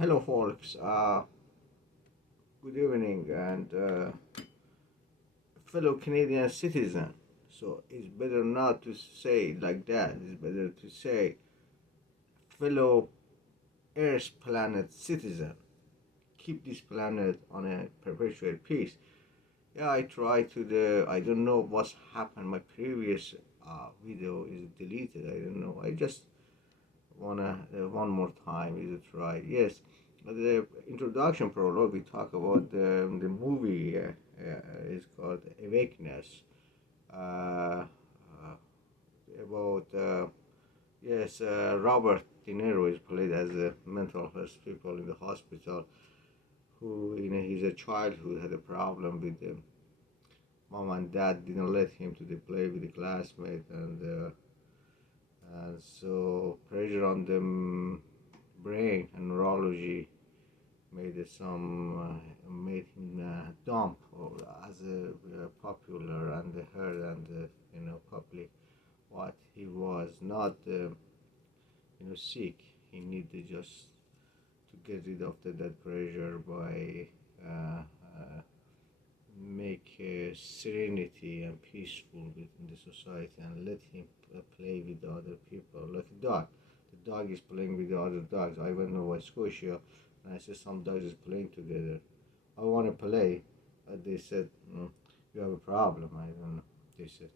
Hello, folks. Good evening, and fellow Canadian citizen. So it's better not to say like that. It's better to say fellow Earth planet citizen. Keep this planet on a perpetual peace. Yeah, I try to the. I don't know what's happened. My previous video is deleted. I don't know. I just wanna one more time is it right? Yes, the introduction prologue we talk about the movie is called Awakeness. Uh, about yes, Robert De Niro is played as a mental health people in the hospital who in his childhood had a problem with them. Mom and dad didn't let him to the play with the classmate and so pressure on the brain and neurology made him dump or as a popular and heard and public what he was not sick. He needed just to get rid of that pressure by make serenity and peaceful within the society and let him play with the other people like a dog. The dog is playing with the other dogs. I went to Nova Scotia and I said some dogs is playing together. I want to play. They said, you have a problem. I don't know. They said,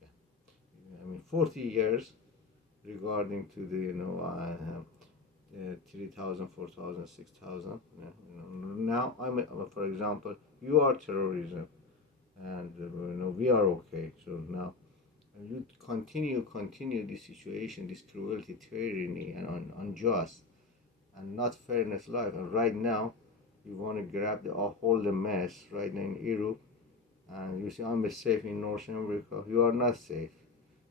yeah. I mean, 40 years regarding to the, 3,000, 4,000, 6,000. Now, for example, you are terrorism and we are okay. So now you continue this situation, this cruelty, tyranny, and unjust and not fairness life. And right now, you want to grab all the mess right now in Europe, and you say I'm safe in North America. You are not safe.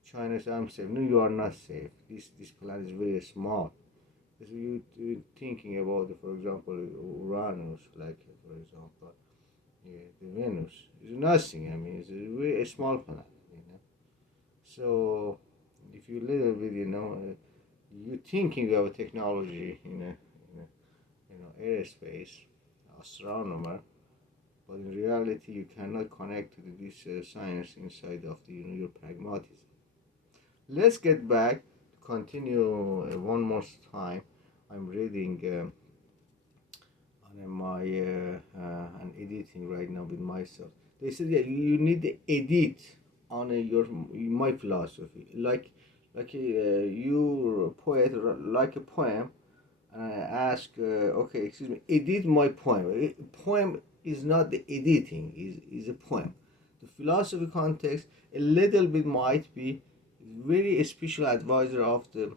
China says I'm safe. No, you are not safe. This planet is very small. So you thinking about, for example, Uranus, like for example, the Venus is nothing. I mean, it's a very small planet. So if you little bit, you thinking you have a technology aerospace astronomer, but in reality you cannot connect to this science inside of the your pragmatism. Let's get back, continue one more time. I'm reading on my and editing right now with myself. They said, yeah, you need to edit on your my philosophy, like you poet like a poem. And I ask, okay, excuse me, edit my poem. Poem is not the editing; is a poem. The philosophy context a little bit might be very special advisor of the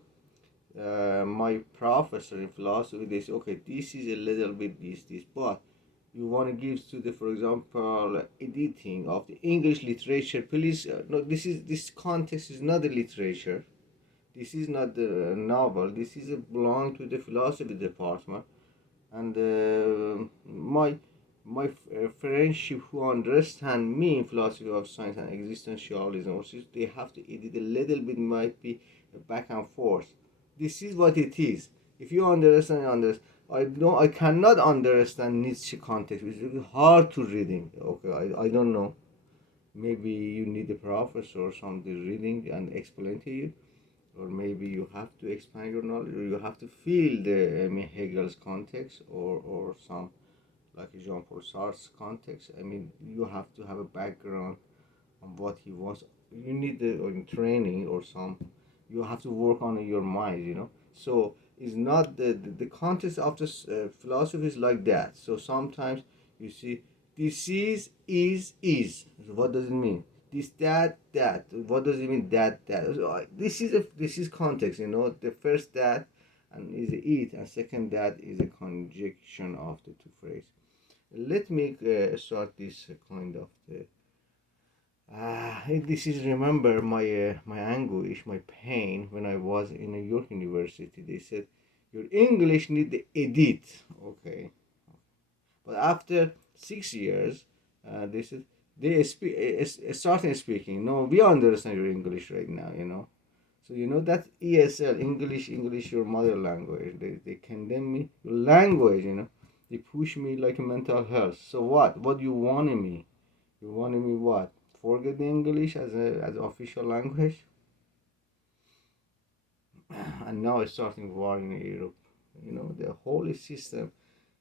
my professor in philosophy. They say, okay, this is a little bit this, but you want to give to the, for example, editing of the English literature. Please, no, this context is not the literature. This is not the novel. This is a belong to the philosophy department, and my friendship who understand me in philosophy of science and existentialism, also they have to edit a little bit. Might be back and forth. This is what it is. If you understand. I cannot understand Nietzsche context. It's really hard to reading. Okay, I don't know. Maybe you need a professor or something reading and explain to you, or maybe you have to expand your knowledge, or you have to feel the Hegel's context, or some like Jean-Paul Sartre's context. I mean, you have to have a background on what he wants. You need the training or some. You have to work on your mind. So it's not the context of this philosophy is like that. So sometimes you see, disease is. So what does it mean? This that. What does it mean that? So this is context. The first that and is it, and second that is a conjunction of the two phrases. Let me start this kind of the. This is remember my anguish, my pain when I was in New York University. They said your English need the edit, okay, but after 6 years, they said they started speaking. No, we understand your English right now. So you know that ESL, English, your mother language. They condemn me, your language. They push me like a mental health. So what? What you wanted me? You wanted me what? Forget the English as official language? And now it's starting war in Europe. The whole system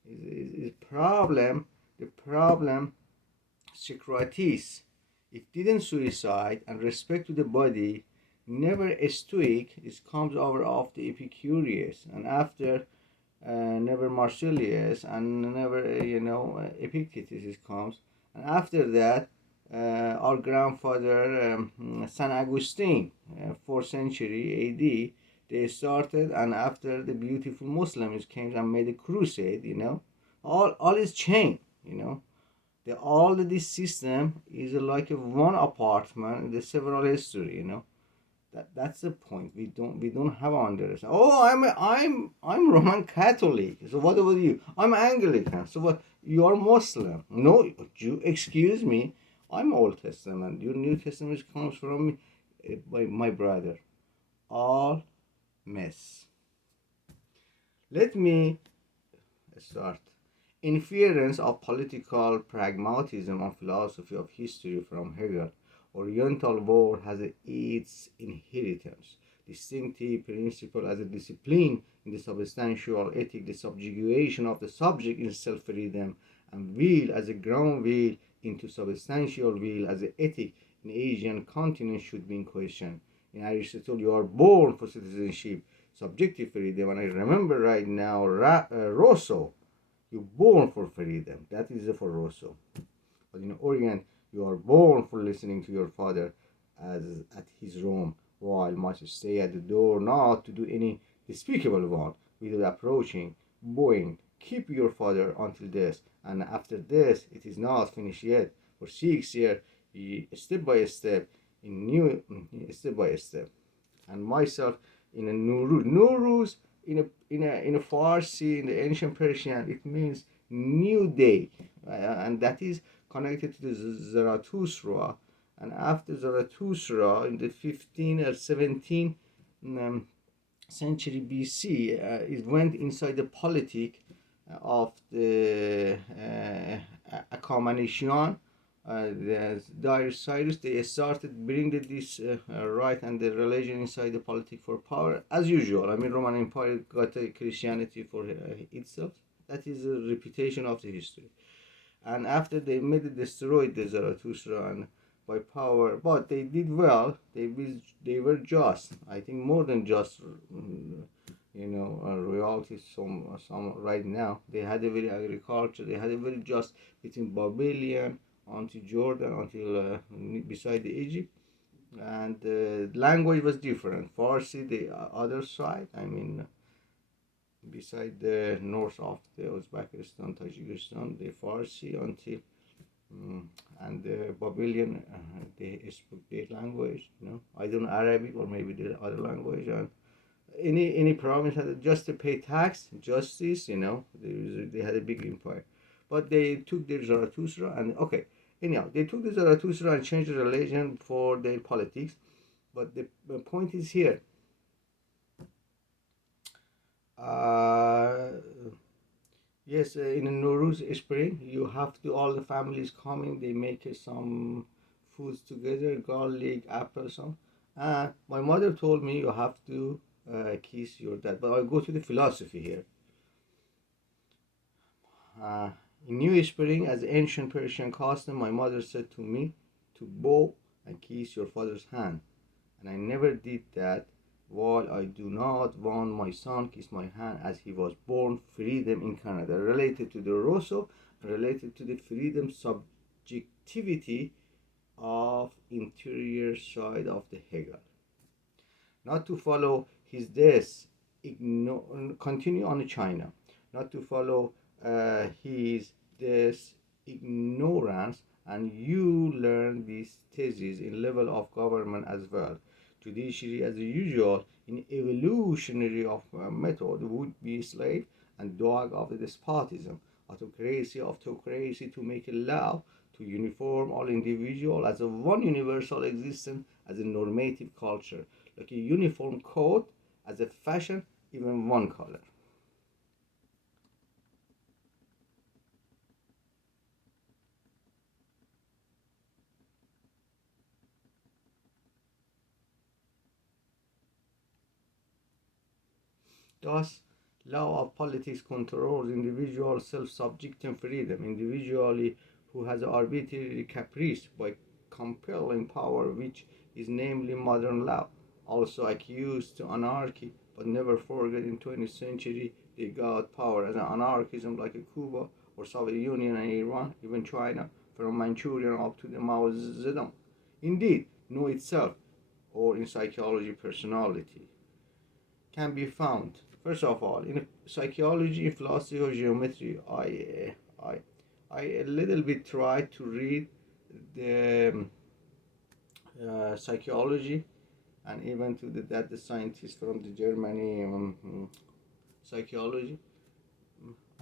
is problem. The problem, Socrates, if didn't suicide and respect to the body, never stoic, it comes over of the Epicurus, and after never Marsilius, and never Epictetus it comes, and after that our grandfather San Augustine, 4th century AD, they started, and after the beautiful Muslims came and made a crusade, all is changed, all this system is like a one apartment in the several history, that's the point. We don't have understand. Oh, I'm Roman Catholic. So what about you? I'm Anglican. So what? You are Muslim? No, you excuse me. I'm Old Testament. Your New Testament comes from me, my brother. All mess. Let me start. Inference of political pragmatism and philosophy of history from Hegel. Oriental war has its inheritance, distinctive principle as a discipline in the substantial ethic, the subjugation of the subject in self-freedom, and will as a ground will into substantial will as an ethic in Asian continent should be in question. In Aristotle, you are born for citizenship, subjective freedom, and I remember right now Rousseau, you're born for freedom. That is for Rousseau. But in Orient, you are born for listening to your father as at his room, while must stay at the door not to do any despicable one without approaching, bowing. Keep your father until this, and after this it is not finished yet. For 6 years, step by step, in new step by step, and myself in a Nuruz. Nuruz in a Farsi, in the ancient Persian, it means new day, and that is connected to the Zarathustra. And after Zarathustra, in the 15th or 17th century BC, it went inside the politic of the Achaemenician, the Dire Cyrus. They started bringing this right and the religion inside the politics for power, as usual. I mean, Roman Empire got Christianity for itself. That is a reputation of the history. And after they made it, destroyed the Zarathustra and by power, but they did well. They were just. I think more than just. Royalty. Some right now they had a very agriculture. They had a very just between Babylon until Jordan, until beside the Egypt, and the language was different. Farsi, the other side, I mean, beside the north of the Uzbekistan, Tajikistan, the Farsi until and the Babylon, they spoke their language. I don't know Arabic or maybe the other language, and any province had just to pay tax, justice. They had a big empire, but they took their Zarathustra and okay. Anyhow, they took the Zarathustra and changed the religion for their politics. But the point is here. Yes, in the Nowruz spring, you have to, all the families coming, they make some foods together, garlic, apple, some. My mother told me you have to kiss your dad. But I'll go to the philosophy here. In New Spring, as ancient Persian custom, my mother said to me to bow and kiss your father's hand. And I never did that, while I do not want my son kiss my hand as he was born freedom in Canada. Related to the Rousseau, related to the freedom subjectivity of interior side of the Hegel. Not to follow his death, continue on China. Not to follow his death, ignorance, and you learn these theses in level of government as well. Judiciary, as usual, in evolutionary of method, would be slave and dog of the despotism. Autocracy to make a law to uniform all individual as a one universal existence as a normative culture. like a uniform coat as a fashion, even one color. Thus, law of politics controls individual self-subjecting freedom, individually who has arbitrary caprice by compelling power, which is namely modern law. Also accused to anarchy, but never forget in 20th century they got power as an anarchism like Cuba or Soviet Union and Iran, even China, from Manchurian up to the Mao Zedong. Indeed, know itself, or in psychology, personality, can be found. First of all, in psychology, philosophy, or geometry, I a little bit tried to read the psychology, and even to that the scientists from the Germany psychology.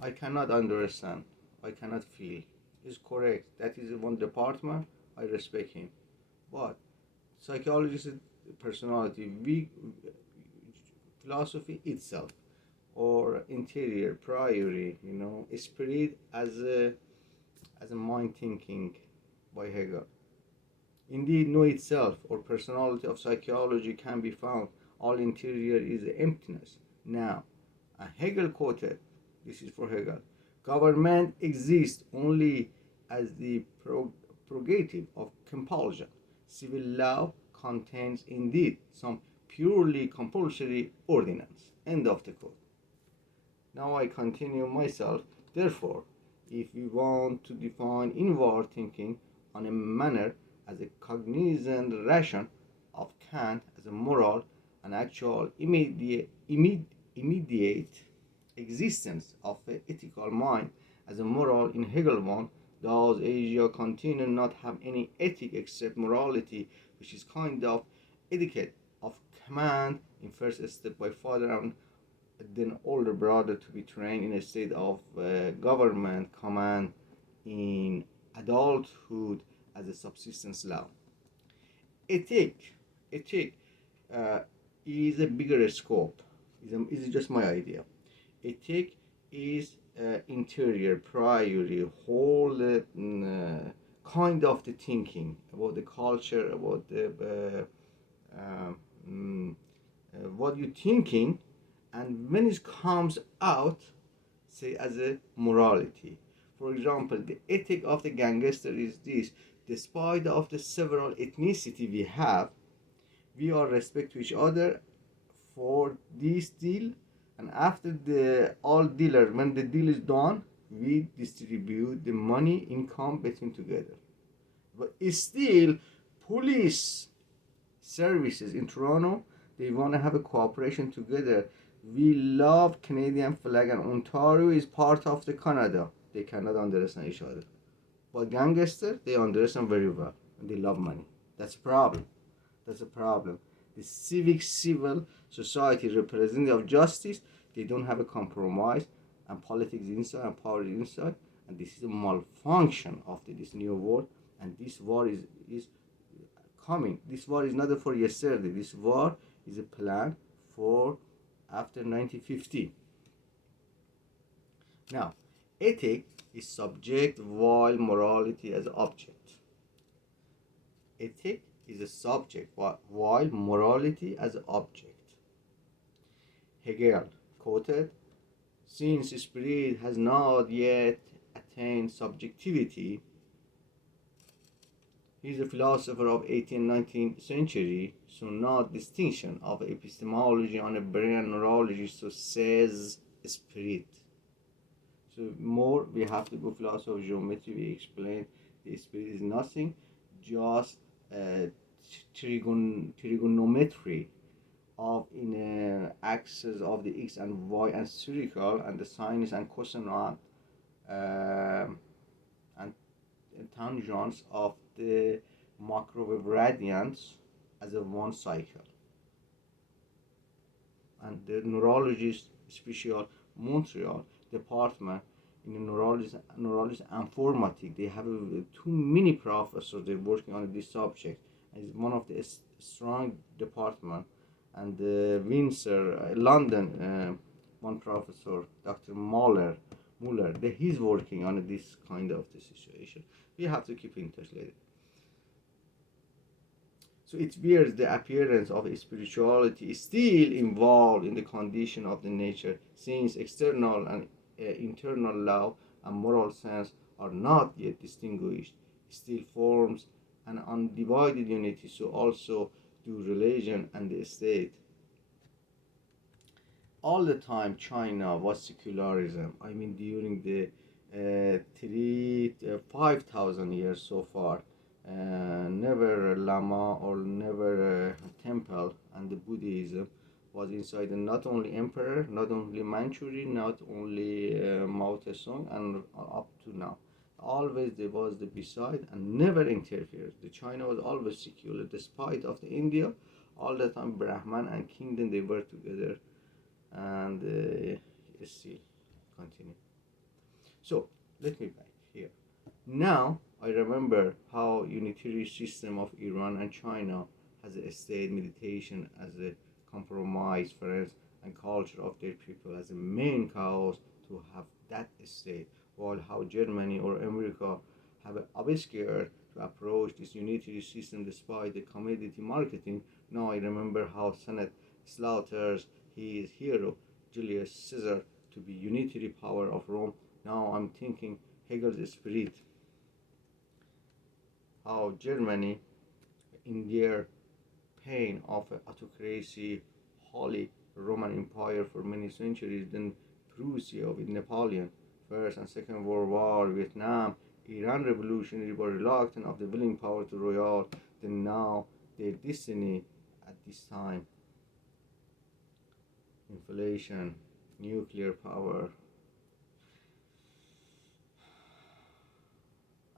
I cannot understand. I cannot feel. It's correct. That is one department. I respect him, but psychology is a personality. We philosophy itself, or interior priori, spirit as a mind thinking by Hegel. Indeed, know itself or personality of psychology can be found. All interior is emptiness. Now, Hegel quoted, this is for Hegel, government exists only as the prerogative of compulsion. Civil law contains indeed some purely compulsory ordinance. End of the quote. Now I continue myself. Therefore, if we want to define inward thinking on a manner as a cognizant ration of Kant as a moral and actual immediate existence of an ethical mind as a moral in Hegel one, does Asia continue not have any ethic except morality, which is kind of etiquette of command in first step by father and then older brother to be trained in a state of government command in adulthood as a subsistence law. Ethic, ethic is a bigger scope. Is just my idea. Ethic is interior, priori, whole kind of the thinking about the culture, about the what you're thinking, and when it comes out, say as a morality. For example, the ethic of the gangster is this: despite of the several ethnicity we have, we are respect to each other for this deal, and after the all dealer, when the deal is done, we distribute the money income between together. But still, police services in Toronto, they want to have a cooperation together. We love Canadian flag, and Ontario is part of the Canada. They cannot understand each other. But gangsters, they understand very well, and they love money. That's a problem. That's a problem. The civic civil society representative of justice, they don't have a compromise, and politics inside and power inside, and this is a malfunction of this new world, and this war is coming. This war is not for yesterday. This war is a plan for after 1950. Now, ethic is subject while morality as object. Ethic is a subject while morality as object. Hegel quoted, since spirit has not yet attained subjectivity, he is a philosopher of 18th, 19th century, so not distinction of epistemology on a brain neurology, so says spirit. So more, we have to go philosophy of geometry, we explain the spirit is nothing, just trigonometry of in axis of the x and y and spherical, and the sinus and cosine and tangents of the microwave radiance as a one cycle. And the neurologist special Montreal department in the neurologist informatics, they have too many professors they're working on this subject, and it's one of the strong department and Windsor, London, one professor, Dr. Muller, he's working on this kind of the situation. We have to keep in touch later. So it bears the appearance of a spirituality still involved in the condition of the nature, since external and internal law and moral sense are not yet distinguished, still forms an undivided unity, so also do religion and the state. All the time China was secularism. I mean, during the 5,000 years so far, never Lama or never temple, and the Buddhism was inside, and not only emperor, not only Manchuria, not only Mao Tse-tung, and up to now. Always there was the beside and never interfered. The China was always secular, despite of the India. All the time Brahman and kingdom they were together, and still continue. So let me back here. Now I remember how unitary system of Iran and China has a state meditation as a compromise, friends, and culture of their people as a main cause to have that state, while how Germany or America have a scared to approach this unitary system despite the commodity marketing. Now I remember how Senate slaughters his hero Julius Caesar to be unitary power of Rome. Now I'm thinking Hegel's spirit, how Germany in their pain of autocracy, Holy Roman Empire for many centuries, then Prussia with Napoleon, First and Second World War, Vietnam, Iran revolutionary were reluctant of the willing power to royal, then now their destiny at this time, inflation, nuclear power,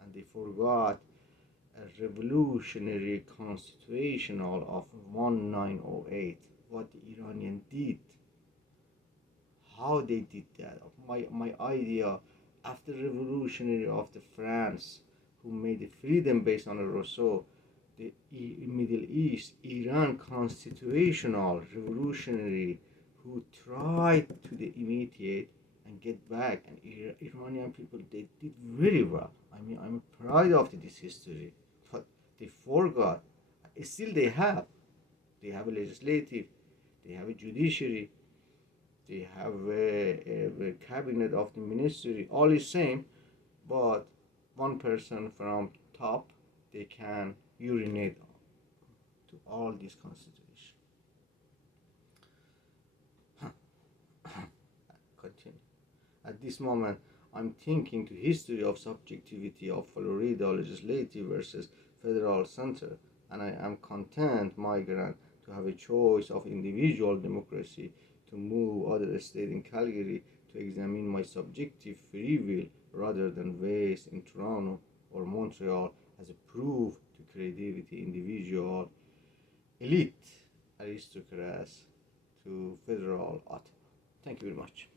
and they forgot a revolutionary constitutional of 1908, what the Iranian did, how they did that. My idea after revolutionary of the France, who made the freedom based on a Rousseau, the Middle East, Iran constitutional revolutionary, who tried to imitate and get back, and Iranian people, they did very well. I mean, I'm proud of this history, but they forgot. Still, they have a legislative, they have a judiciary, they have a cabinet of the ministry. All is same, but one person from top, they can urinate to all this constitution. Continue. At this moment, I'm thinking to history of subjectivity of Florida legislative versus federal center, and I am content, migrant, to have a choice of individual democracy to move other state in Calgary to examine my subjective free will rather than waste in Toronto or Montreal as a proof to creativity individual elite aristocrats to federal Ottawa. Thank you very much.